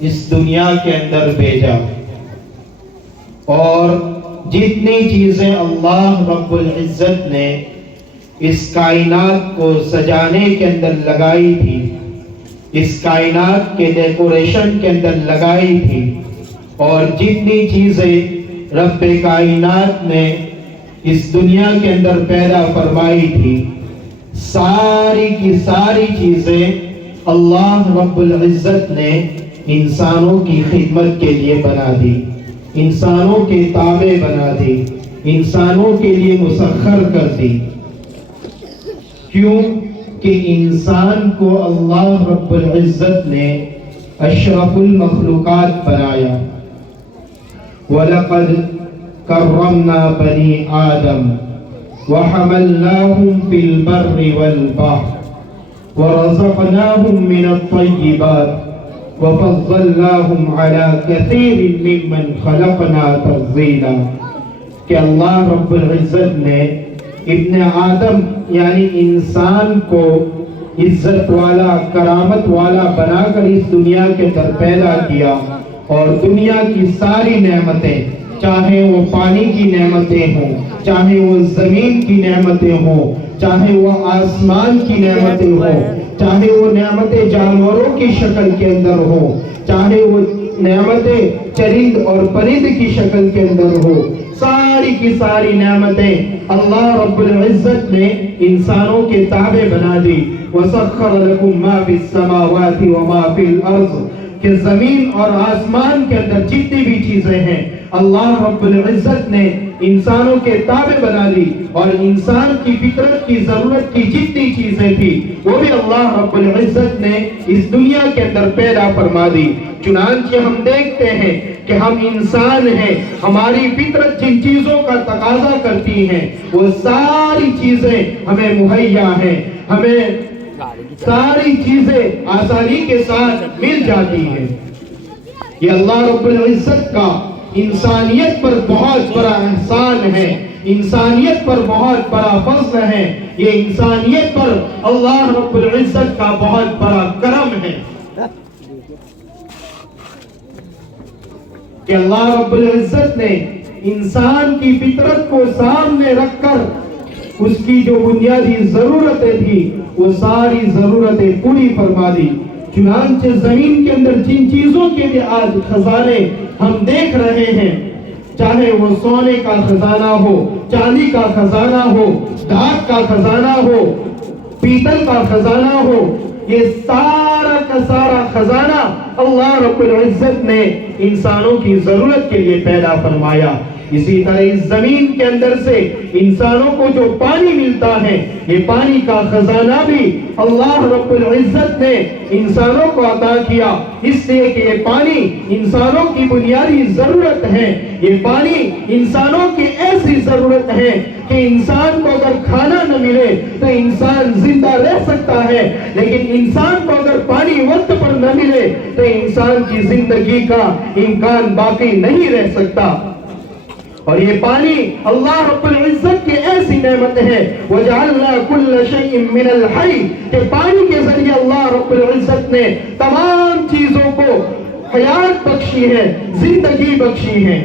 اس دنیا کے اندر بھیجا، اور جتنی چیزیں اللہ رب العزت نے اس کائنات کو سجانے کے اندر لگائی تھی، اس کائنات کے ڈیکوریشن کے اندر لگائی تھی، اور جتنی چیزیں رب کائنات نے اس دنیا کے اندر پیدا فرمائی تھی، ساری کی ساری چیزیں اللہ رب العزت نے انسانوں کی خدمت کے لیے بنا دی، انسانوں کے تابع بنا دی، انسانوں کے لیے مسخر کر دی۔ کیوں کہ انسان کو اللہ رب العزت نے اشرف المخلوقات بنایا۔ وَلَقَدْ كَرَّمْنَا بَنِي آدَمَ وَحَمَلْنَاهُمْ فِي الْبَرِّ وَالْبَحْرِ وَرَزَقْنَاهُمْ مِنَ الطَّيِّبَاتِ وَفَضَّلْنَاهُمْ عَلَى كَثِيرٍ مِّمَّنْ خَلَقْنَا تَفْضِيلًا کہ اللہ رب العزت نے ابن آدم یعنی انسان کو عزت والا، کرامت والا بنا کر اس دنیا کے اندر پیدا کیا، اور دنیا کی ساری نعمتیں، چاہے وہ پانی کی نعمتیں ہوں، چاہے وہ زمین کی نعمتیں ہوں، چاہے وہ آسمان کی نعمتیں ہوں، چاہے وہ نعمتیں جانوروں کی شکل کے اندر ہوں، چاہے وہ نعمتیں چرند اور پرند کی شکل کے اندر ہو، ساری کی ساری نعمتیں اللہ رب العزت نے انسانوں کے تابع بنا دی۔ وَسَخَّرَ لَكُم مَّا فِي السَّمَاوَاتِ وَمَا فِي الْأَرْضِ کہ زمین اور آسمان کے اندر جتنی بھی چیزیں ہیں اللہ رب العزت نے انسانوں کے تابع بنا لی، اور انسان کی فطرت کی ضرورت کی جتنی چیزیں تھی وہ بھی اللہ رب العزت نے اس دنیا کے اندر پیدا فرما دی۔ چنانچہ ہم دیکھتے ہیں کہ ہم انسان ہیں، ہماری فطرت جن چیزوں کا تقاضا کرتی ہیں وہ ساری چیزیں ہمیں مہیا ہیں، ہمیں ساری چیزیں آسانی کے ساتھ مل جاتی ہیں۔ یہ اللہ رب العزت کا انسانیت پر بہت بڑا احسان ہے، انسانیت پر بہت بڑا فضل ہے، یہ انسانیت پر اللہ رب العزت کا بہت بڑا کرم ہے کہ اللہ رب العزت نے انسان کی فطرت کو سامنے رکھ کر اس کی جو بنیادی ضرورتیں تھی وہ ساری ضرورتیں پوری فرما دی۔ چنانچہ زمین کے اندر جن چیزوں کے بھی آج خزانے ہم دیکھ رہے ہیں، چاہے وہ سونے کا خزانہ ہو، چاندی کا خزانہ ہو، دھات کا خزانہ ہو، پیتل کا خزانہ ہو، یہ سارا کا سارا خزانہ اللہ رب العزت نے انسانوں کی ضرورت کے لیے پیدا فرمایا۔ اسی طرح اس زمین کے اندر سے انسانوں کو جو پانی ملتا ہے، یہ پانی کا خزانہ بھی اللہ رب العزت نے انسانوں کو عطا کیا، اس لیے کہ یہ پانی انسانوں کی بنیادی ضرورت ہے۔ یہ پانی انسانوں کی ایسی ضرورت ہے کہ انسان کو اگر کھانا نہ ملے تو انسان زندہ رہ سکتا ہے، لیکن انسان کو اگر پانی وقت پر نہ ملے تو انسان کی زندگی کا امکان باقی نہیں رہ سکتا۔ اور یہ پانی اللہ رب العزت کی ایسی نعمت ہے، وَجَعَلْنَا كُلَّ شَيْءٍ مِّنَ الْحَيِّ کہ پانی کے ذریعے اللہ رب العزت نے تمام چیزوں کو حیات بخشی ہے، زندگی بخشی ہے۔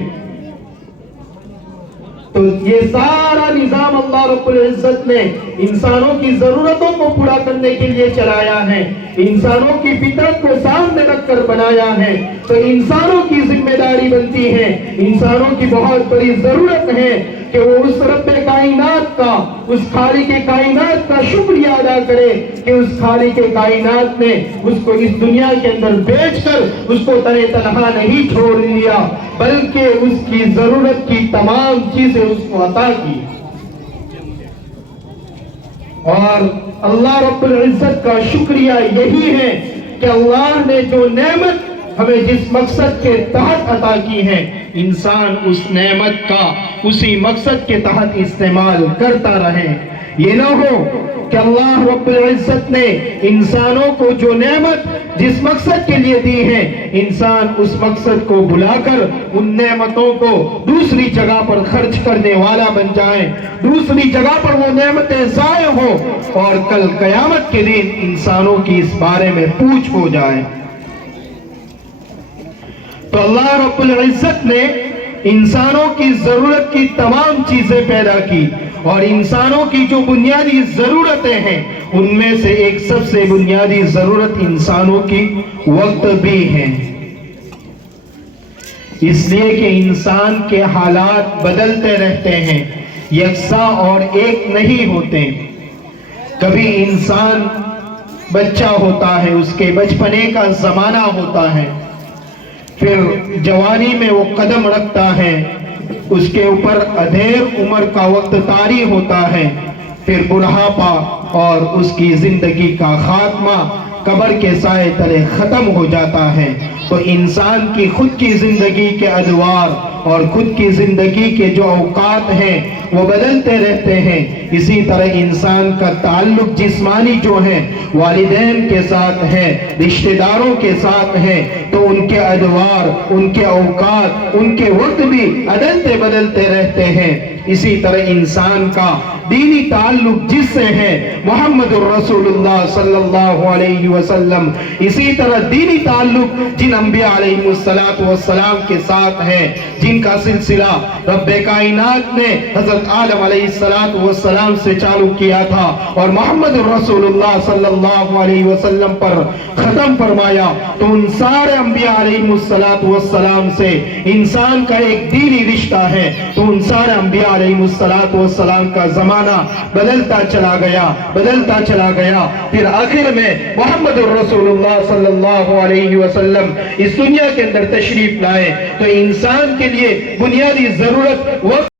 تو یہ سارا نظام اللہ رب العزت نے انسانوں کی ضرورتوں کو پورا کرنے کے لیے چلایا ہے، انسانوں کی فطرت کو سامنے رکھ کر بنایا ہے۔ تو انسانوں کی ذمہ داری بنتی ہے، انسانوں کی بہت بڑی ضرورت ہے کہ وہ اس رب کائنات کا، اس خالق کائنات کا شکریہ ادا کرے کہ اس خالق کائنات نے اس کو اس دنیا کے اندر بھیج کر اس کو تنہا تنہا نہیں چھوڑ دیا، بلکہ اس کی ضرورت کی تمام چیزیں اس کو عطا کی۔ اور اللہ رب العزت کا شکریہ یہی ہے کہ اللہ نے جو نعمت ہمیں جس مقصد کے تحت عطا کی ہے، انسان اس نعمت کا اسی مقصد کے تحت استعمال کرتا رہے۔ یہ نہ ہو کہ اللہ رب العزت نے انسانوں کو جو نعمت جس مقصد کے لیے دی ہے، انسان اس مقصد کو بھلا کر ان نعمتوں کو دوسری جگہ پر خرچ کرنے والا بن جائے، دوسری جگہ پر وہ نعمتیں ضائع ہوں، اور کل قیامت کے دن انسانوں کی اس بارے میں پوچھ ہو جائے۔ تو اللہ رب العزت نے انسانوں کی ضرورت کی تمام چیزیں پیدا کی، اور انسانوں کی جو بنیادی ضرورتیں ہیں ان میں سے ایک سب سے بنیادی ضرورت انسانوں کی وقت بھی ہے، اس لیے کہ انسان کے حالات بدلتے رہتے ہیں، یکساں اور ایک نہیں ہوتے۔ کبھی انسان بچہ ہوتا ہے، اس کے بچپنے کا زمانہ ہوتا ہے، پھر جوانی میں وہ قدم رکھتا ہے، اس کے اوپر ادھیر عمر کا وقت طاری ہوتا ہے، پھر بڑھاپا اور اس کی زندگی کا خاتمہ قبر کے سائے تلے ختم ہو جاتا ہے۔ تو انسان کی خود کی زندگی کے ادوار اور خود کی زندگی کے جو اوقات ہیں وہ بدلتے رہتے ہیں۔ اسی طرح انسان کا تعلق جسمانی جو ہے والدین کے ساتھ ہے، رشتہ داروں کے ساتھ ہے، تو ان کے ادوار، ان کے اوقات، ان کے وقت بھی عدلتے بدلتے رہتے ہیں۔ اسی طرح انسان کا دینی تعلق جس سے ہے محمد الرسول اللہ صلی اللہ علیہ وسلم، اسی طرح دینی تعلق جن انبیاء علیہ السلام کے ساتھ ہے، جن کا سلسلہ رب کائنات نے حضرت آدم علیہ السلام سے چالو کیا تھا اور محمد الرسول اللہ صلی اللہ علیہ وسلم پر ختم فرمایا، تو ان سارے انبیاء علیہ السلام سے انسان کا ایک دینی رشتہ ہے۔ تو ان سارے انبیاء علیہ السلام کا زمانہ بدلتا چلا گیا، پھر آخر میں محمد الرسول اللہ صلی اللہ علیہ وسلم اس دنیا کے اندر تشریف لائے۔ تو انسان کے لیے بنیادی ضرورت وقت